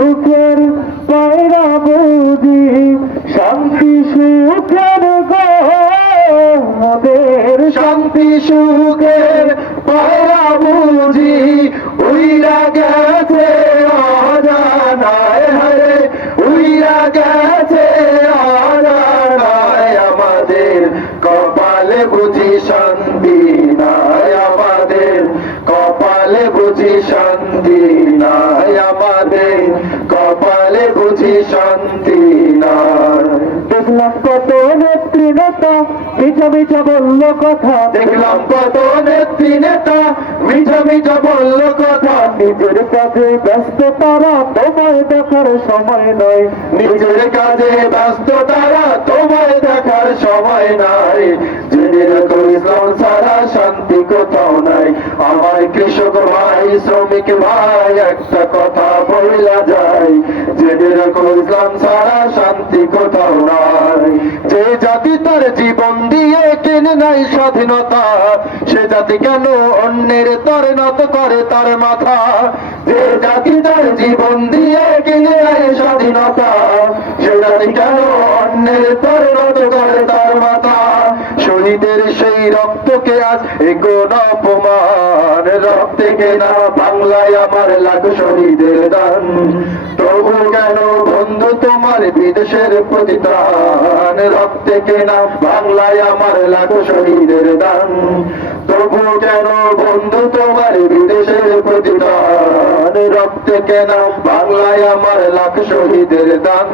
সুখের পায়রা বুঝি, শান্তি সুখের গো। মোদের শান্তি সুখের পায়রা বুঝি, উইরা গেছে অজানায় হরে উইরা গেছে অজানায়। আমাদের কপালে বুঝি শান্তি নাই, আমাদের কপালে বুঝি শান্তি দেখলাম কত নেত্রী নেতা মিছা মিছা বলল কথা। দেখলাম কত নেত্রী নেতা মিঠা মিঠা বলল কথা। নিজের কাজে ব্যস্ত তারা তোমায় দেখার সময় নয়। নিজের কাজে ব্যস্ত তারা তোমায় দেখার সময় নাই। জেনে রাখো ইসলাম ছাড়া শান্তি কোথাও নাই। আমার কৃষক ভাই শ্রমিক ভাই একটা কথা বলা যায়। জেনে রাখো ইসলাম ছাড়া শান্তি কোথাও জীবন দিয়ে কেনে নাই স্বাধীনতা। সে জাতি কেন অন্যের তরে নত করে তার মাথা? যে জাতি তার জীবন দিয়ে কিনে নাই স্বাধীনতা, সে জাতি কেন অন্যের তরে নত করে তার মাথা? শহীদের সেই রক্তকে আজ এগোন অপমান। রক্তে কেনা বাংলায় আমার লাখ শহীদের দান। তবু কেন বন্ধু তোমার বিদেশের প্রতিদান রক্তে কেনা বাংলায় আমার লাখ শহীদের দান? তবু কেন বন্ধু তোমার বিদেশের প্রতিদান রক্তে কেন বাংলায় আমার লাখ শহীদের দান?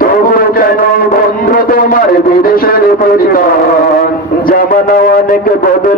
তবু কেন বন্ধু তোমার বিদেশের প্রতিদান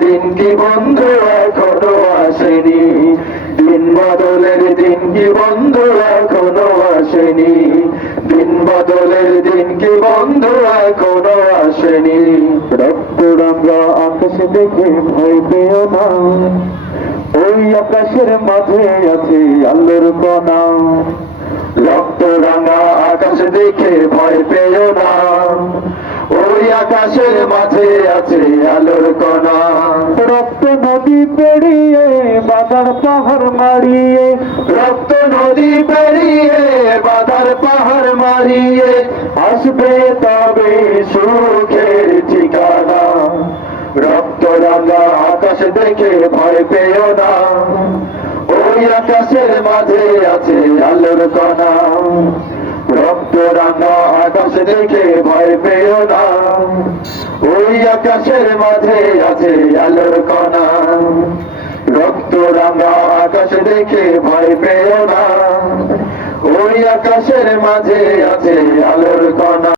দিন কি বন্ধু এখনও আসেনি। দিন বদলের দিন কি বন্ধু এখনও আসেনি। দিন বদলের দিন কি বন্ধু এখনও আসেনি। রক্ত রাঙ্গা আকাশ দেখে ভয় পেও না। ওই আকাশের মাঝে আছে আলোর কণা। রক্ত রাঙা আকাশ দেখে ভয় পেও না। আকাশের মাঝে আছে আলোর কণা। রক্ত নদী পেরিয়ে বাজার পাহাড় মারিয়ে। রক্ত নদী পেরিয়ে বাধার পাহাড় মারিয়ে। আসবে তবে সুখের ঠিকানা। রক্ত রাঙা আকাশ দেখে ভয় পেও না। ওই আকাশের মাঝে আছে আলোর কণা। রক্ত রাঙা আকাশ দেখে ভয় পেও না। ওই আকাশের মাঝে আছে আলোর কণা। রক্ত রাঙা আকাশ দেখে ভয় পেও না। ওই আকাশের মাঝে আছে আলোর কণা।